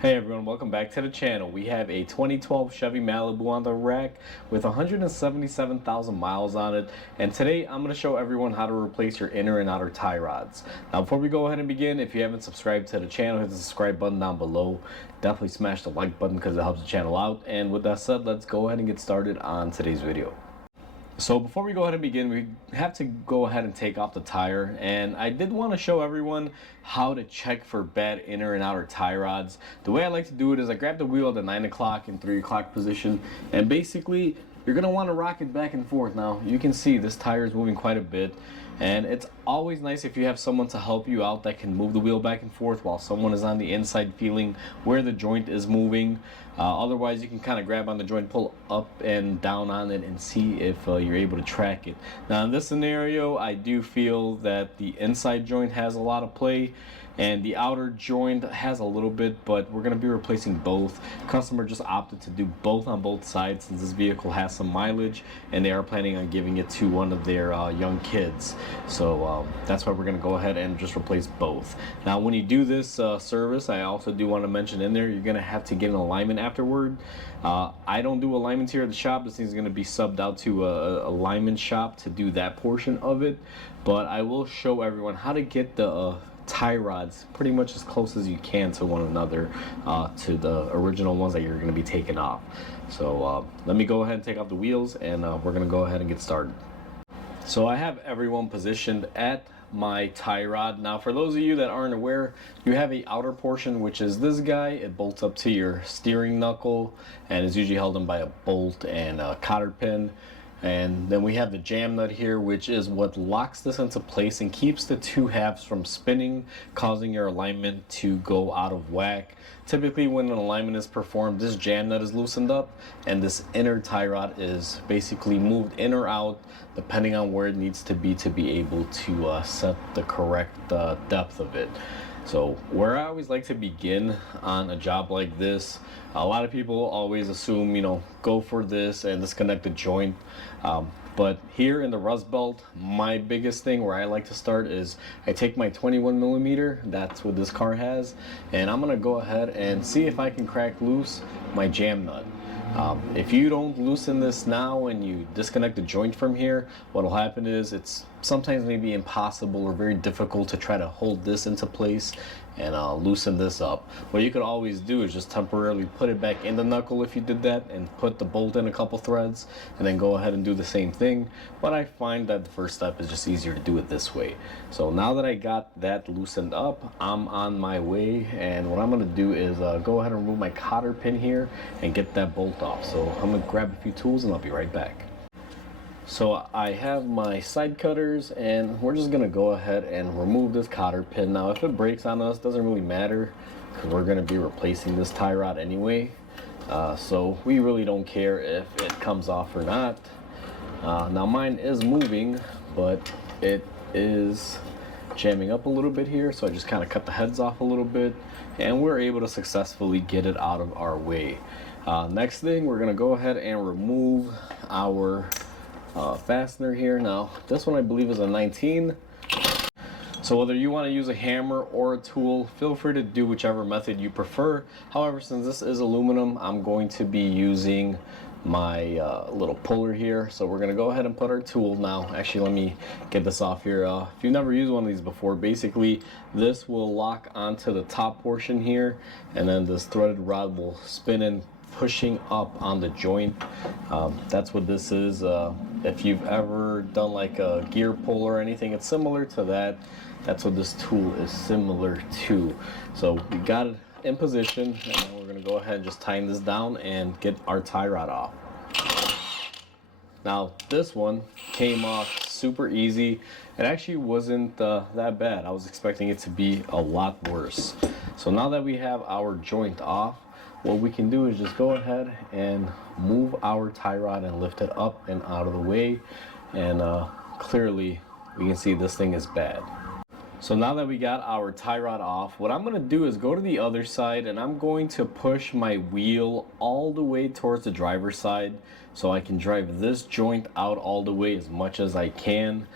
Hey everyone, welcome back to the channel. We have a 2012 Chevy Malibu on the rack with 177,000 miles on it, and today I'm going to show everyone how to replace your inner and outer tie rods. Now before we go ahead and begin, if you haven't subscribed to the channel, hit the subscribe button down below. Definitely smash the like button because it helps the channel out, and with that said, let's go ahead and get started on today's video. So before we go ahead and begin, we have to go ahead and take off the tire, and I did want to show everyone how to check for bad inner and outer tie rods. The way I like to do it is I grab the wheel at the 9 o'clock and 3 o'clock position, and basically you're going to want to rock it back and forth. Now you can see this tire is moving quite a bit, and it's always nice if you have someone to help you out that can move the wheel back and forth while someone is on the inside feeling where the joint is moving. Otherwise you can kind of grab on the joint, pull up and down on it, and see if you're able to track it. Now in this scenario, I do feel that the inside joint has a lot of play and the outer joint has a little bit, but we're going to be replacing both. Customer just opted to do both on both sides since this vehicle has some mileage and they are planning on giving it to one of their young kids. So that's why we're going to go ahead and just replace both. Now when you do this service, I also do want to mention in there, you're going to have to get an alignment afterward. I don't do alignments here at the shop. This thing's going to be subbed out to a alignment shop to do that portion of it, but I will show everyone how to get the tie rods pretty much as close as you can to one another, to the original ones that you're going to be taking off. So let me go ahead and take off the wheels, and we're going to go ahead and get started. So I have everyone positioned at my tie rod. Now for those of you that aren't aware, you have a outer portion, which is this guy. It bolts up to your steering knuckle and is usually held in by a bolt and a cotter pin. And then we have the jam nut here, which is what locks this into place and keeps the two halves from spinning, causing your alignment to go out of whack. Typically when an alignment is performed, this jam nut is loosened up and this inner tie rod is basically moved in or out depending on where it needs to be able to set the correct depth of it. So where I always like to begin on a job like this, a lot of people always assume, go for this and disconnect the joint. But here in the rust belt, my biggest thing where I like to start is I take my 21 millimeter, that's what this car has, and I'm gonna go ahead and see if I can crack loose my jam nut. If you don't loosen this now and you disconnect the joint from here, what will happen is it's sometimes maybe impossible or very difficult to try to hold this into place and loosen this up. What you could always do is just temporarily put it back in the knuckle if you did that and put the bolt in a couple threads and then go ahead and do the same thing. But I find that the first step is just easier to do it this way. So now that I got that loosened up, I'm on my way, and what I'm going to do is go ahead and remove my cotter pin here and get that bolt off. So I'm going to grab a few tools and I'll be right back. So I have my side cutters, and we're just gonna go ahead and remove this cotter pin. Now if it breaks on us, doesn't really matter because we're gonna be replacing this tie rod anyway. So we really don't care if it comes off or not. Now mine is moving, but it is jamming up a little bit here, so I just kind of cut the heads off a little bit, and we're able to successfully get it out of our way. Next thing, we're gonna go ahead and remove our fastener here. Now this one I believe is a 19, so whether you want to use a hammer or a tool, feel free to do whichever method you prefer. However, since this is aluminum, I'm going to be using my little puller here. So we're going to go ahead and put our tool. Now actually, let me get this off here. If you've never used one of these before, basically this will lock onto the top portion here, and then this threaded rod will spin in, pushing up on the joint. That's what this is. If you've ever done like a gear pull or anything, it's similar to that. That's what this tool is similar to. So we got it in position, and now we're going to go ahead and just tighten this down and get our tie rod off. Now this one came off super easy. It actually wasn't that bad. I was expecting it to be a lot worse. So now that we have our joint off, what we can do is just go ahead and move our tie rod and lift it up and out of the way, and clearly we can see this thing is bad. So now that we got our tie rod off, what I'm going to do is go to the other side, and I'm going to push my wheel all the way towards the driver's side so I can drive this joint out all the way as much as I can.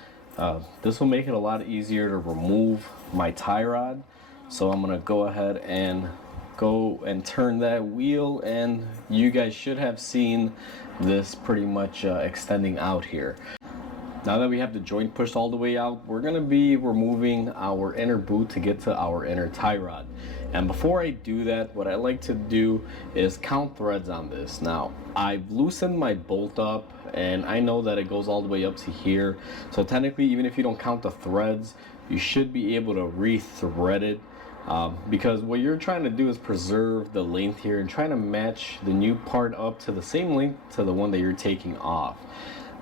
This will make it a lot easier to remove my tie rod. So I'm going to go ahead and go and turn that wheel, and you guys should have seen this pretty much extending out here. Now that we have the joint pushed all the way out, we're going to be removing our inner boot to get to our inner tie rod. And before I do that, what I like to do is count threads on this. Now, I've loosened my bolt up, and I know that it goes all the way up to here. So technically, even if you don't count the threads, you should be able to re-thread it. Because what you're trying to do is preserve the length here and trying to match the new part up to the same length to the one that you're taking off.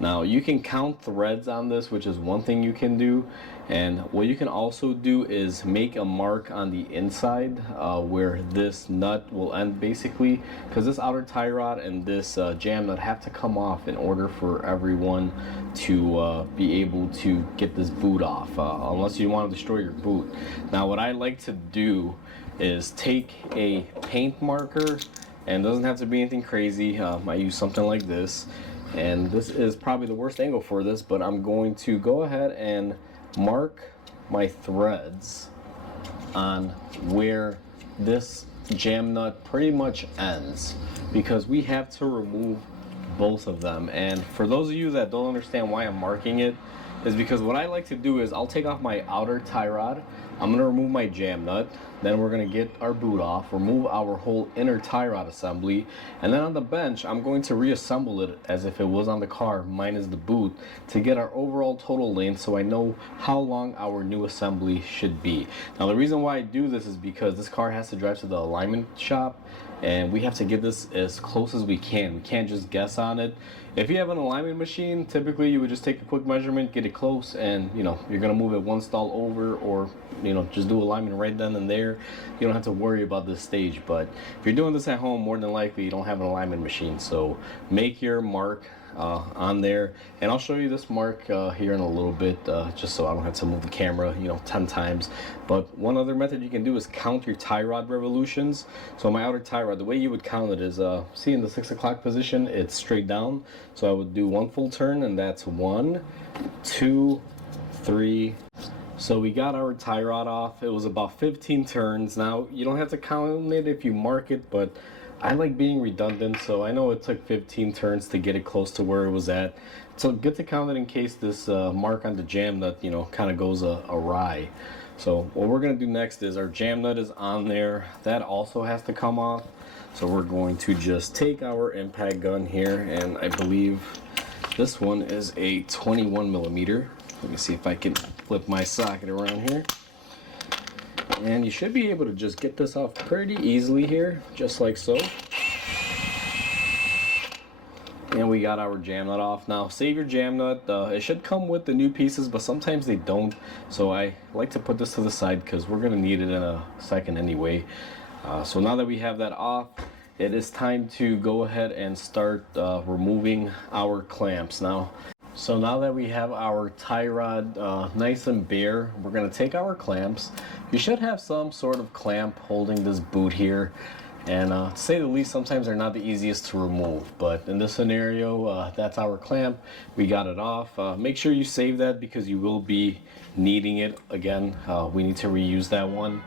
Now you can count threads on this, which is one thing you can do, and what you can also do is make a mark on the inside where this nut will end, basically, because this outer tie rod and this jam nut have to come off in order for everyone to be able to get this boot off, unless you want to destroy your boot. Now what I like to do is take a paint marker, and it doesn't have to be anything crazy. I use something like this. And this is probably the worst angle for this, but I'm going to go ahead and mark my threads on where this jam nut pretty much ends, because we have to remove both of them. And for those of you that don't understand why I'm marking it, is because what I like to do is I'll take off my outer tie rod, I'm going to remove my jam nut, then we're going to get our boot off, remove our whole inner tie rod assembly, and then on the bench I'm going to reassemble it as if it was on the car minus the boot to get our overall total length, so I know how long our new assembly should be. Now the reason why I do this is because this car has to drive to the alignment shop, and we have to get this as close as we can. We can't just guess on it. If you have an alignment machine, typically you would just take a quick measurement, get it close, and you're gonna move it one stall over, or just do alignment right then and there. You don't have to worry about this stage. But if you're doing this at home, more than likely you don't have an alignment machine. So make your mark on there, and I'll show you this mark here in a little bit, just so I don't have to move the camera 10 times. But one other method you can do is count your tie rod revolutions. So my outer tie rod, the way you would count it is, see in the 6 o'clock position, it's straight down. So I would do one full turn, and that's 1, 2, 3. So we got our tie rod off. It was about 15 turns. Now you don't have to count it if you mark it, but I like being redundant, so I know it took 15 turns to get it close to where it was at. So good to count it in case this mark on the jam nut, kind of goes awry. So what we're going to do next is our jam nut is on there. That also has to come off. So we're going to just take our impact gun here, and I believe this one is a 21 millimeter. Let me see if I can flip my socket around here. And you should be able to just get this off pretty easily here, just like so. And we got our jam nut off. Now save your jam nut. It should come with the new pieces, but sometimes they don't. So I like to put this to the side because we're going to need it in a second anyway. So now that we have that off, it is time to go ahead and start removing our clamps. So now that we have our tie rod nice and bare, we're going to take our clamps. You should have some sort of clamp holding this boot here, and to say the least, sometimes they're not the easiest to remove, but in this scenario, that's our clamp. We got it off. Make sure you save that because you will be needing it again. We need to reuse that one.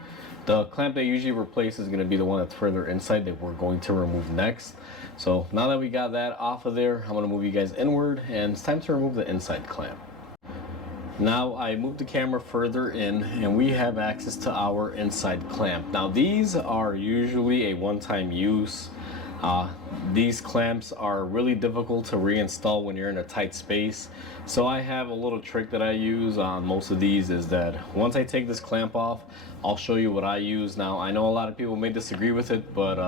The clamp that usually replaces is going to be the one that's further inside that we're going to remove next. So now that we got that off of there, I'm going to move you guys inward, and it's time to remove the inside clamp. Now I moved the camera further in, and we have access to our inside clamp. Now these are usually a one-time use. These clamps are really difficult to reinstall when you're in a tight space. So I have a little trick that I use on most of these, is that once I take this clamp off, I'll show you what I use. Now I know a lot of people may disagree with it, but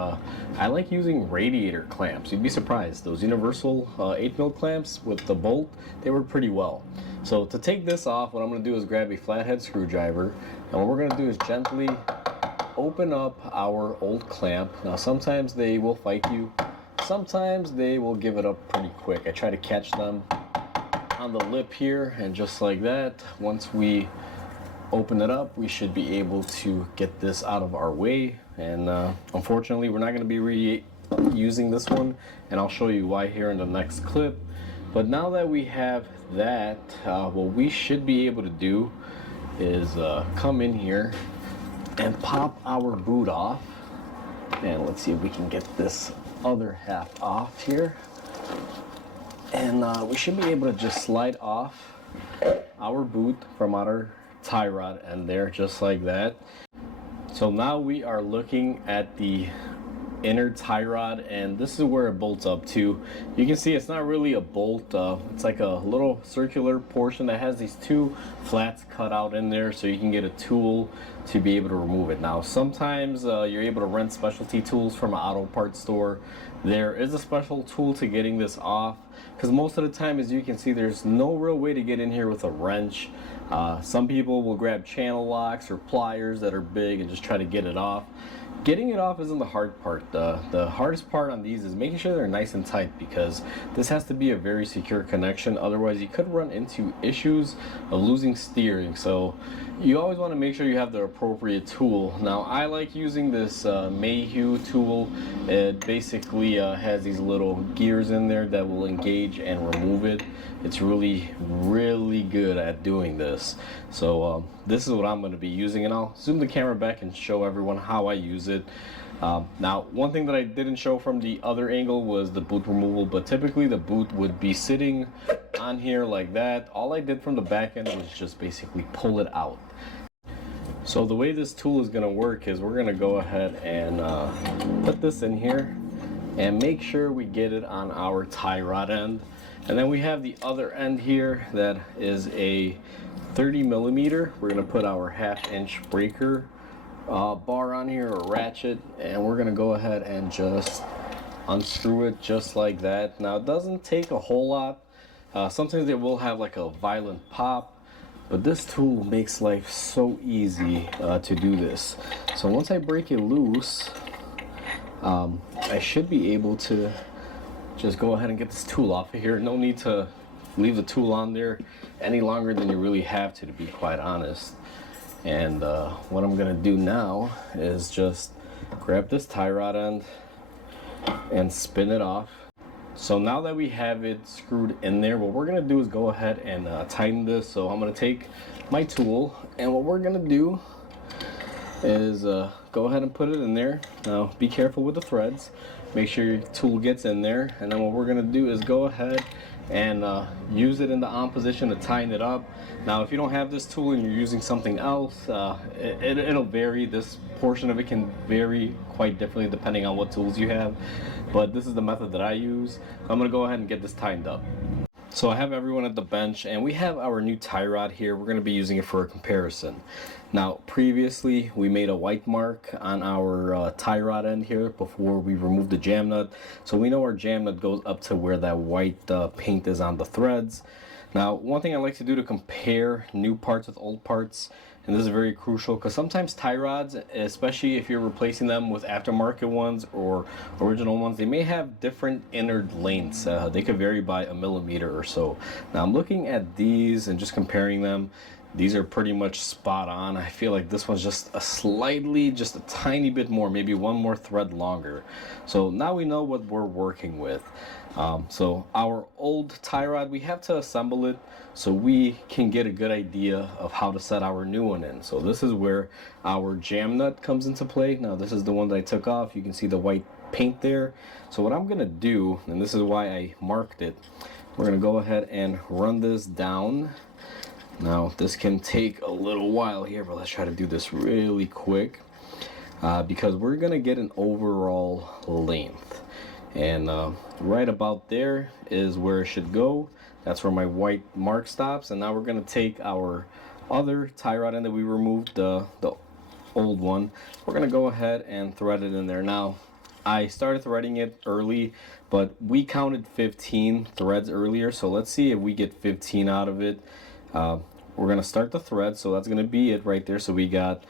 I like using radiator clamps. You'd be surprised. Those universal 8mm clamps with the bolt, they work pretty well. So to take this off, what I'm going to do is grab a flathead screwdriver, and what we're going to do is gently open up our old clamp. Now sometimes they will fight you, sometimes they will give it up pretty quick. I try to catch them on the lip here, and just like that, once we open it up, we should be able to get this out of our way. And unfortunately we're not going to be reusing this one, and I'll show you why here in the next clip. But now that we have that, what we should be able to do is come in here and pop our boot off. And let's see if we can get this other half off here. And we should be able to just slide off our boot from our tie rod end there, just like that. So now we are looking at the inner tie rod, and this is where it bolts up to. You can see it's not really a bolt, it's like a little circular portion that has these two flats cut out in there, so you can get a tool to be able to remove it. Now sometimes you're able to rent specialty tools from an auto parts store. There is a special tool to getting this off, because most of the time, as you can see, there's no real way to get in here with a wrench. Some people will grab channel locks or pliers that are big and just try to get it off. Getting it off isn't the hard part. The hardest part on these is making sure they're nice and tight, because this has to be a very secure connection. Otherwise, you could run into issues of losing steering. So you always want to make sure you have the appropriate tool. Now, I like using this Mayhew tool. It basically has these little gears in there that will engage and remove it. It's really, really good at doing this. So this is what I'm going to be using, and I'll zoom the camera back and show everyone how I use it. Now, one thing that I didn't show from the other angle was the boot removal, but typically the boot would be sitting on here like that. All I did from the back end was just basically pull it out. So the way this tool is going to work is we're going to go ahead and put this in here and make sure we get it on our tie rod end. And then we have the other end here that is a 30 millimeter. We're going to put our 1/2 inch breaker bar on here, or ratchet, and we're going to go ahead and just unscrew it just like that. Now, it doesn't take a whole lot. Sometimes it will have like a violent pop, but this tool makes life so easy to do this. So once I break it loose, I should be able to just go ahead and get this tool off of here. No need to leave the tool on there any longer than you really have to be quite honest. And what I'm gonna do now is just grab this tie rod end and spin it off. So now that we have it screwed in there, what we're gonna do is go ahead and tighten this. So I'm gonna take my tool, and what we're gonna do is go ahead and put it in there. Now be careful with the threads, make sure your tool gets in there, and then what we're gonna do is go ahead and use it in the on position to tighten it up. Now if you don't have this tool and you're using something else, it'll vary. This portion of it can vary quite differently depending on what tools you have, but this is the method that I use. I'm gonna go ahead and get this tightened up. So I have everyone at the bench, and we have our new tie rod here. We're going to be using it for a comparison. Now previously we made a white mark on our tie rod end here before we removed the jam nut. So we know our jam nut goes up to where that white paint is on the threads. Now, one thing I like to do to compare new parts with old parts, and this is very crucial because sometimes tie rods, especially if you're replacing them with aftermarket ones or original ones, they may have different inner lengths. They could vary by a millimeter or so. Now I'm looking at these and just comparing them. These are pretty much spot on. I feel like this one's just a tiny bit more, maybe one more thread longer. So now we know what we're working with. So our old tie rod, we have to assemble it so we can get a good idea of how to set our new one in. So this is where our jam nut comes into play. Now this is the one that I took off. You can see the white paint there. So what I'm gonna do, and this is why I marked it, we're gonna go ahead and run this down. Now this can take a little while here, but let's try to do this really quick because we're gonna get an overall length. And right about there is where it should go. That's where my white mark stops. And now we're going to take our other tie rod end that we removed, the old one. We're going to go ahead and thread it in there. Now, I started threading it early, but we counted 15 threads earlier. So let's see if we get 15 out of it. We're going to start the thread. So that's going to be it right there. So we got,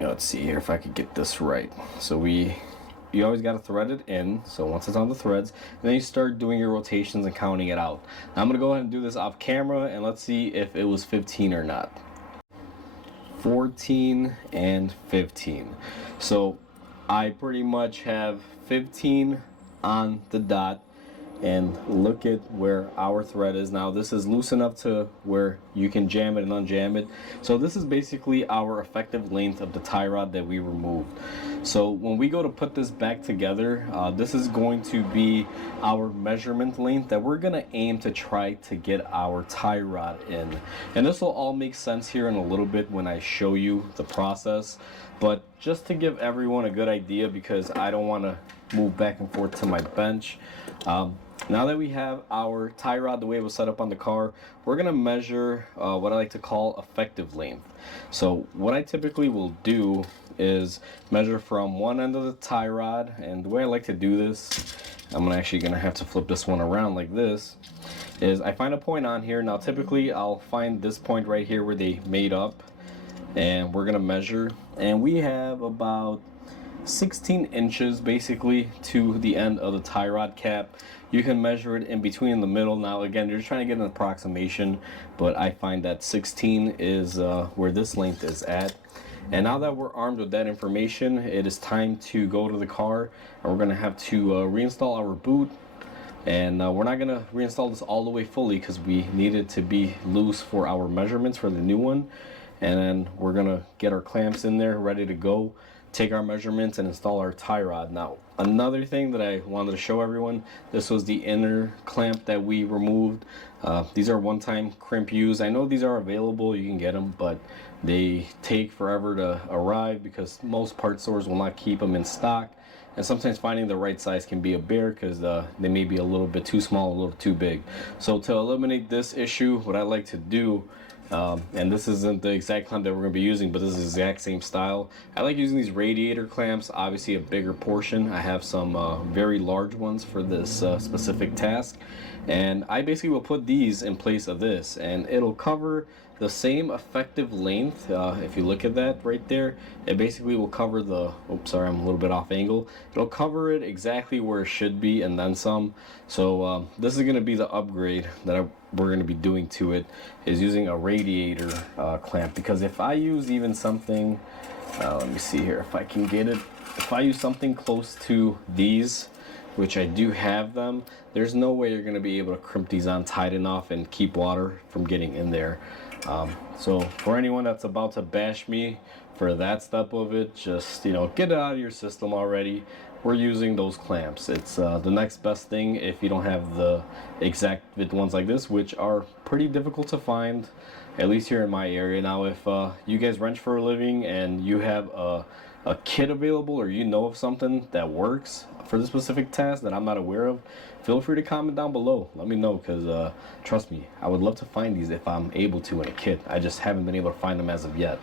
let's see here if I could get this right. So you always got to thread it in, so once it's on the threads, and then you start doing your rotations and counting it out. Now I'm going to go ahead and do this off camera, and let's see if it was 15 or not. 14 and 15. So I pretty much have 15 on the dot, and look at where our thread is. Now this is loose enough to where you can jam it and unjam it. So this is basically our effective length of the tie rod that we removed. So when we go to put this back together, this is going to be our measurement length that we're gonna aim to try to get our tie rod in. And this will all make sense here in a little bit when I show you the process. But just to give everyone a good idea, because I don't want to move back and forth to my bench, now that we have our tie rod the way it was set up on the car, we're gonna measure what I like to call effective length. So what I typically will do is measure from one end of the tie rod, and the way I like to do this, I'm actually gonna have to flip this one around like this, is I find a point on here. Now typically I'll find this point right here where they made up, and we're gonna measure, and we have about 16 inches basically to the end of the tie rod cap. You can measure it in between in the middle. Now again, you're trying to get an approximation, but I find that 16 is where this length is at. And now that we're armed with that information, it is time to go to the car, and we're gonna have to reinstall our boot. And we're not gonna reinstall this all the way fully because we need it to be loose for our measurements for the new one. And then we're gonna get our clamps in there ready to go, take our measurements, and install our tie rod. Now another thing that I wanted to show everyone, this was the inner clamp that we removed. These are one-time crimp use. I know these are available, you can get them, but they take forever to arrive because most part stores will not keep them in stock, and sometimes finding the right size can be a bear because they may be a little bit too small, a little too big. So to eliminate this issue, what I like to do, and this isn't the exact clamp that we're going to be using, but this is the exact same style. I like using these radiator clamps, obviously a bigger portion. I have some very large ones for this specific task, and I basically will put these in place of this, and it'll cover the same effective length. If you look at that right there, it basically will cover the, oops, sorry, I'm a little bit off angle. It'll cover it exactly where it should be and then some. So this is going to be the upgrade that we're going to be doing to it, is using a radiator clamp. Because if I use even something, let me see here if I can get it. If I use something close to these, which I do have them, there's no way you're going to be able to crimp these on tight enough and keep water from getting in there. So for anyone that's about to bash me for that step of it, just, you know, get it out of your system already. We're using those clamps. It's the next best thing if you don't have the exact fit ones like this, which are pretty difficult to find, at least here in my area. Now if you guys wrench for a living and you have a kit available, or you know of something that works for this specific task that I'm not aware of, feel free to comment down below. Let me know, because trust me, I would love to find these if I'm able to in a kit. I just haven't been able to find them as of yet.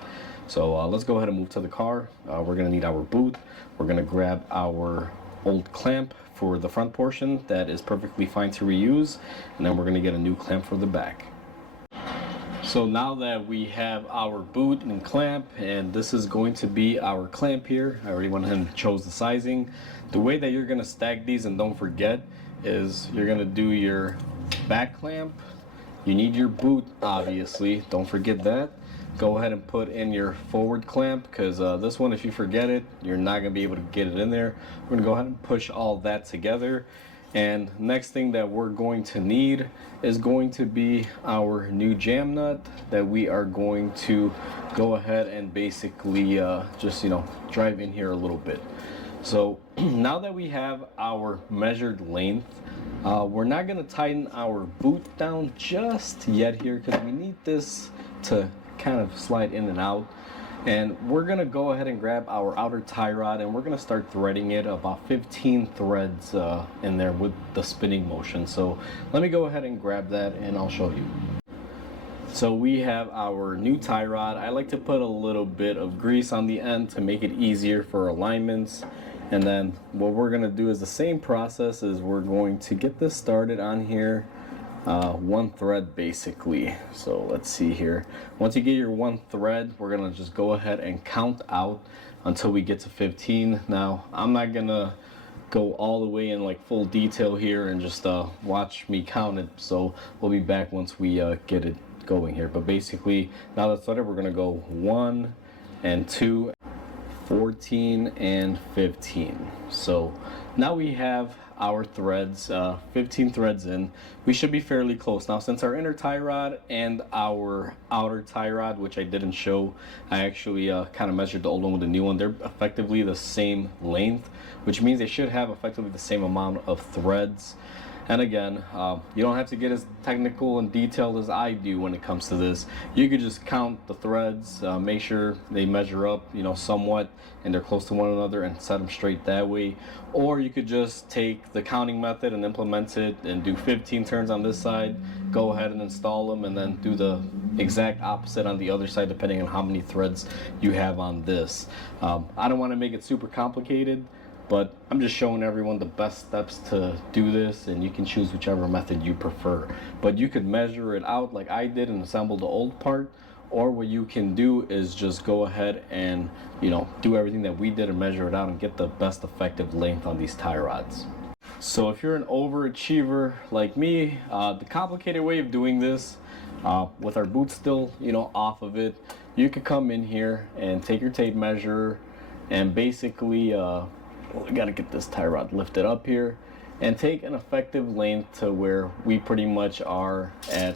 So let's go ahead and move to the car. We're gonna need our boot. We're gonna grab our old clamp for the front portion that is perfectly fine to reuse, and then we're gonna get a new clamp for the back. So now that we have our boot and clamp, and this is going to be our clamp here, I already went ahead and chose the sizing. The way that you're gonna stack these, and don't forget, is you're gonna do your back clamp. You need your boot, obviously, don't forget that. Go ahead and put in your forward clamp, because this one, if you forget it, you're not gonna be able to get it in there. We're gonna go ahead and push all that together. And next thing that we're going to need is going to be our new jam nut that we are going to go ahead and basically just, you know, drive in here a little bit. So now that we have our measured length, we're not going to tighten our boot down just yet here, because we need this to kind of slide in and out. And we're gonna go ahead and grab our outer tie rod, and we're gonna start threading it, about 15 threads in there with the spinning motion. So let me go ahead and grab that and I'll show you. So we have our new tie rod. I like to put a little bit of grease on the end to make it easier for alignments. And then what we're gonna do is the same process, is we're going to get this started on here. One thread basically. So let's see here. Once you get your one thread, we're gonna just go ahead and count out until we get to 15. Now I'm not gonna go all the way in like full detail here and just watch me count it, so we'll be back once we get it going here. But basically, now that's started, we're gonna go 1 and 2. 14 and 15. So now we have our threads, 15 threads in. We should be fairly close. Now since our inner tie rod and our outer tie rod, which I didn't show, I actually kind of measured the old one with the new one. They're effectively the same length, which means they should have effectively the same amount of threads. And again, you don't have to get as technical and detailed as I do when it comes to this. You could just count the threads, make sure they measure up, somewhat, and they're close to one another, and set them straight that way. Or you could just take the counting method and implement it and do 15 turns on this side, go ahead and install them, and then do the exact opposite on the other side depending on how many threads you have on this. I don't want to make it super complicated, but I'm just showing everyone the best steps to do this, and you can choose whichever method you prefer. But you could measure it out like I did and assemble the old part, or what you can do is just go ahead and do everything that we did and measure it out and get the best effective length on these tie rods. So if you're an overachiever like me, the complicated way of doing this, with our boots still off of it, you could come in here and take your tape measure and basically we got to get this tie rod lifted up here and take an effective length to where we pretty much are at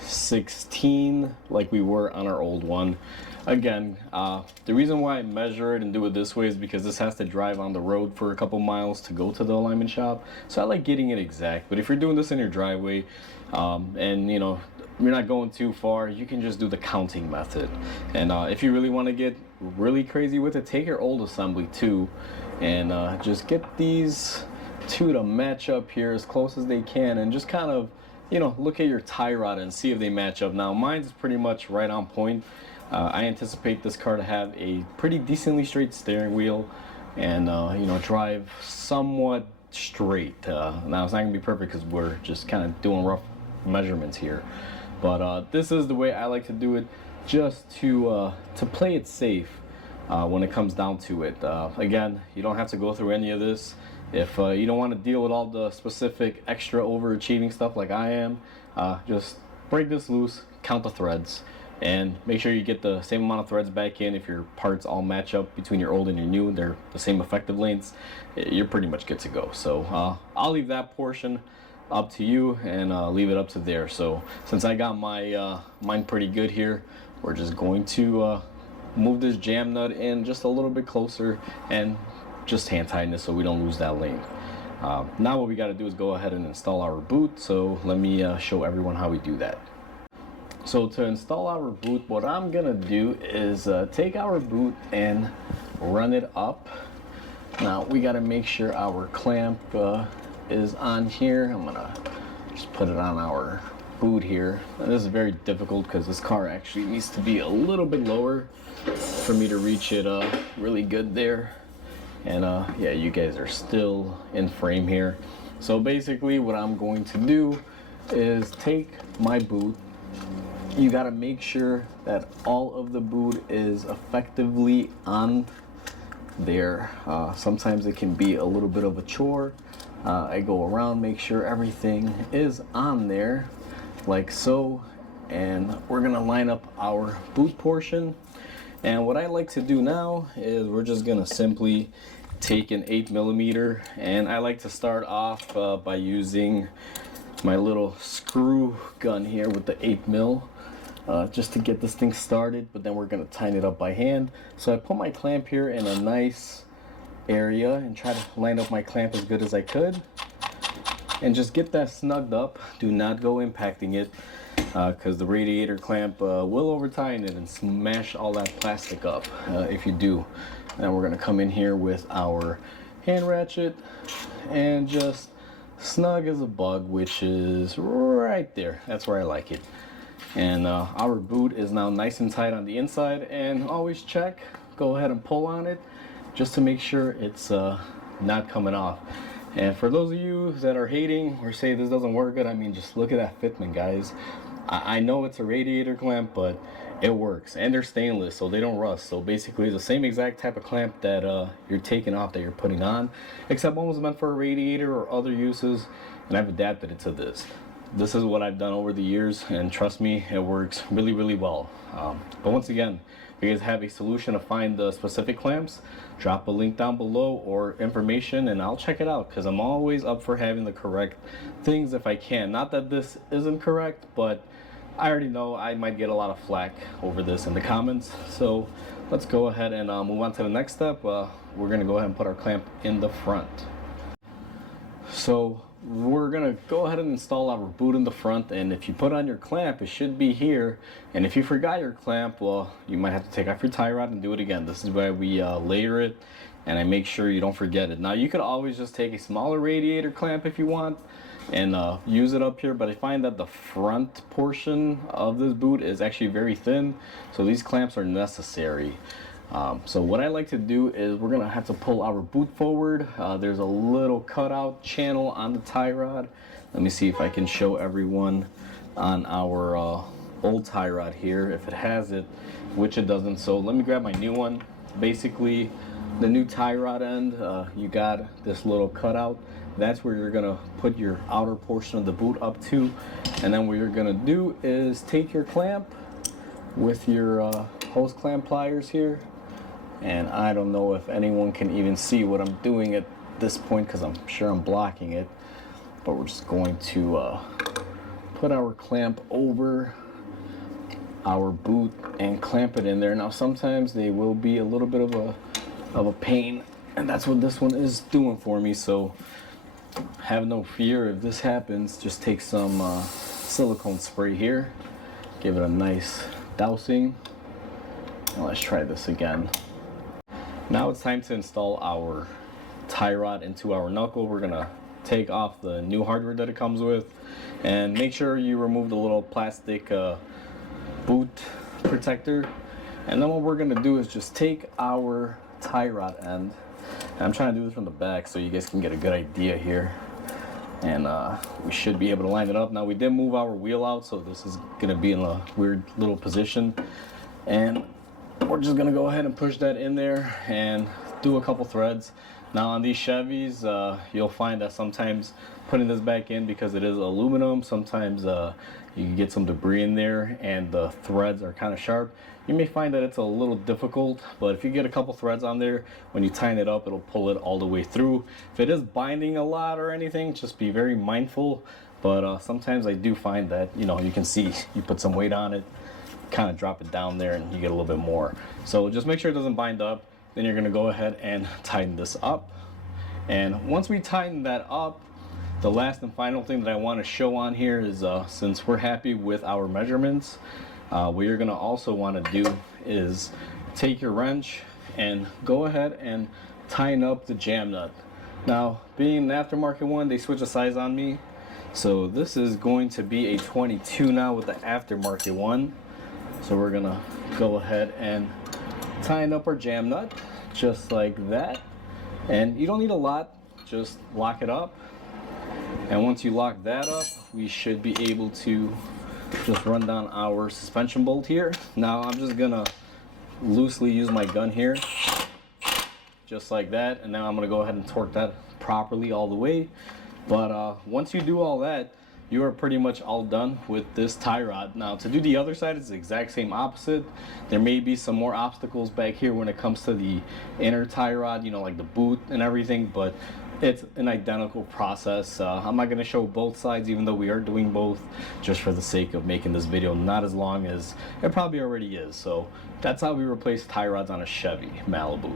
16 like we were on our old one. Again, the reason why I measure it and do it this way is because this has to drive on the road for a couple miles to go to the alignment shop, so I like getting it exact. But if you're doing this in your driveway and you're not going too far, you can just do the counting method. And if you really want to get really crazy with it, take your old assembly too and just get these two to match up here as close as they can, and just kind of look at your tie rod and see if they match up. Now mine's pretty much right on point. I anticipate this car to have a pretty decently straight steering wheel and drive somewhat straight. Now it's not gonna be perfect because we're just kind of doing rough measurements here, but this is the way I like to do it, just to play it safe when it comes down to it. Again, you don't have to go through any of this if you don't want to deal with all the specific extra overachieving stuff like I am. Just break this loose, count the threads, and make sure you get the same amount of threads back in. If your parts all match up between your old and your new, they're the same effective lengths, you're pretty much good to go. So I'll leave that portion up to you and leave it up to there. So since I got my mine pretty good here, we're just going to move this jam nut in just a little bit closer and just hand tighten it so we don't lose that length. Now what we got to do is go ahead and install our boot, so let me show everyone how we do that. So to install our boot, what I'm gonna do is take our boot and run it up. Now we got to make sure our clamp is on here. I'm gonna just put it on our boot here. And this is very difficult because this car actually needs to be a little bit lower for me to reach it really good there. And yeah, you guys are still in frame here. So basically what I'm going to do is take my boot. You got to make sure that all of the boot is effectively on there. Sometimes it can be a little bit of a chore. I go around, make sure everything is on there like so, and we're gonna line up our boot portion. And what I like to do now is we're just gonna simply take an 8mm, and I like to start off by using my little screw gun here with the 8mm just to get this thing started, but then we're gonna tighten it up by hand. So I put my clamp here in a nice area and try to line up my clamp as good as I could and just get that snugged up. Do not go impacting it because the radiator clamp will over tighten it and smash all that plastic up if you do. Then we're gonna come in here with our hand ratchet and just snug as a bug, which is right there. That's where I like it. And our boot is now nice and tight on the inside, and always check, go ahead and pull on it just to make sure it's not coming off. And for those of you that are hating or say this doesn't work good, I mean, just look at that fitment, guys. I know it's a radiator clamp, but it works, and they're stainless, so they don't rust. So basically, it's the same exact type of clamp that you're taking off that you're putting on, except one was meant for a radiator or other uses, and I've adapted it to this. This is what I've done over the years, and trust me, it works really, really well. But once again, If you guys have a solution to find the specific clamps, drop a link down below or information and I'll check it out, because I'm always up for having the correct things if I can. Not that this isn't correct, but I already know I might get a lot of flack over this in the comments. So let's go ahead and move on to the next step. We're gonna go ahead and put our clamp in the front. So we're gonna go ahead and install our boot in the front, and if you put on your clamp, it should be here. And if you forgot your clamp, well, you might have to take off your tie rod and do it again. This is why we layer it, and I make sure you don't forget it. Now you could always just take a smaller radiator clamp if you want and use it up here, but I find that the front portion of this boot is actually very thin, so these clamps are necessary. So what I like to do is we're gonna have to pull our boot forward. There's a little cutout channel on the tie rod. Let me see if I can show everyone on our old tie rod here if it has it, which it doesn't. So let me grab my new one. Basically, the new tie rod end, you got this little cutout. That's where you're gonna put your outer portion of the boot up to, and then what you're gonna do is take your clamp with your hose clamp pliers here. And I don't know if anyone can even see what I'm doing at this point because I'm sure I'm blocking it, but we're just going to put our clamp over our boot and clamp it in there. Now sometimes they will be a little bit of a pain, and that's what this one is doing for me. So have no fear if this happens. Just take some silicone spray here, give it a nice dousing, and let's try this again. Now it's time to install our tie rod into our knuckle. We're gonna take off the new hardware that it comes with, and make sure you remove the little plastic boot protector. And then what we're gonna do is just take our tie rod end, and I'm trying to do this from the back so you guys can get a good idea here, and we should be able to line it up. Now we did move our wheel out, so this is gonna be in a weird little position, and we're just gonna go ahead and push that in there and do a couple threads. Now on these Chevys, you'll find that sometimes putting this back in, because it is aluminum, sometimes you can get some debris in there and the threads are kind of sharp. You may find that it's a little difficult, but if you get a couple threads on there, when you tighten it up, it'll pull it all the way through. If it is binding a lot or anything, just be very mindful. But sometimes I do find that, you know, you can see you put some weight on it, kind of drop it down there, and you get a little bit more. So just make sure it doesn't bind up. Then you're gonna go ahead and tighten this up. And once we tighten that up, the last and final thing that I want to show on here is since we're happy with our measurements, what you're gonna also want to do is take your wrench and go ahead and tighten up the jam nut. Now, being an aftermarket one, they switch a size on me, so this is going to be a 22 now with the aftermarket one. So we're gonna go ahead and tighten up our jam nut just like that, and you don't need a lot, just lock it up. And once you lock that up, we should be able to just run down our suspension bolt here. Now I'm just gonna loosely use my gun here, just like that, and now I'm gonna go ahead and torque that properly all the way. But once you do all that, you are pretty much all done with this tie rod. Now to do the other side, it's the exact same opposite. There may be some more obstacles back here when it comes to the inner tie rod, you know, like the boot and everything, but it's an identical process. I'm not going to show both sides, even though we are doing both, just for the sake of making this video not as long as it probably already is. So that's how we replace tie rods on a Chevy Malibu.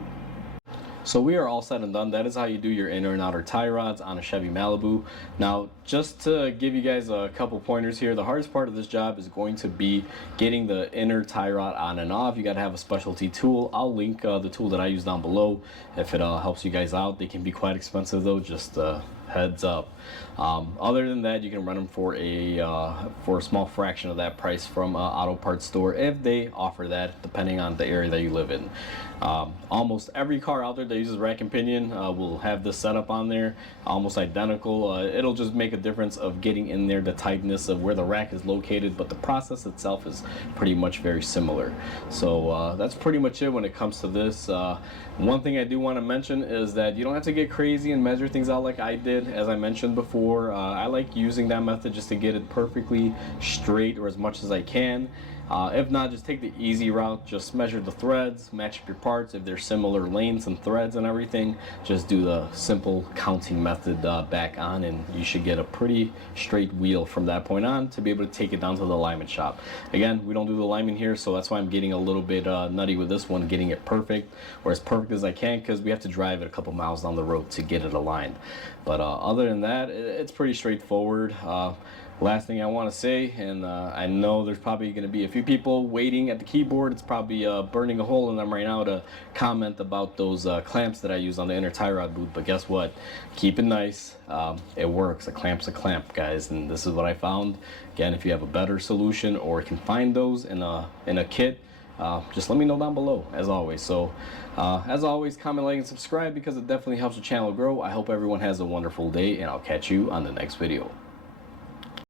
So we are all said and done. That is how you do your inner and outer tie rods on a Chevy Malibu. Now, just to give you guys a couple pointers here, the hardest part of this job is going to be getting the inner tie rod on and off. You got to have a specialty tool. I'll link the tool that I use down below if it helps you guys out. They can be quite expensive though, just heads up. Other than that, you can run them for a small fraction of that price from an auto parts store if they offer that, depending on the area that you live in. Almost every car out there that uses rack and pinion will have this setup on there, almost identical. It'll just make a difference of getting in there, the tightness of where the rack is located, but the process itself is pretty much very similar. So that's pretty much it when it comes to this. One thing I do want to mention is that you don't have to get crazy and measure things out like I did. As I mentioned before, I like using that method just to get it perfectly straight, or as much as I can. If not, just take the easy route. Just measure the threads, match up your parts. If they're similar lengths and threads and everything, just do the simple counting method back on, and you should get a pretty straight wheel from that point on to be able to take it down to the alignment shop. Again, we don't do the alignment here, so that's why I'm getting a little bit nutty with this one, getting it perfect, or as perfect as I can, because we have to drive it a couple miles down the road to get it aligned. But other than that, it's pretty straightforward. Last thing I want to say, and I know there's probably going to be a few people waiting at the keyboard. It's probably burning a hole in them right now to comment about those clamps that I use on the inner tie rod boot. But guess what? Keep it nice. It works. A clamp's a clamp, guys. And this is what I found. Again, if you have a better solution or can find those in a kit, just let me know down below, as always. So as always, comment, like, and subscribe, because it definitely helps the channel grow. I hope everyone has a wonderful day, and I'll catch you on the next video.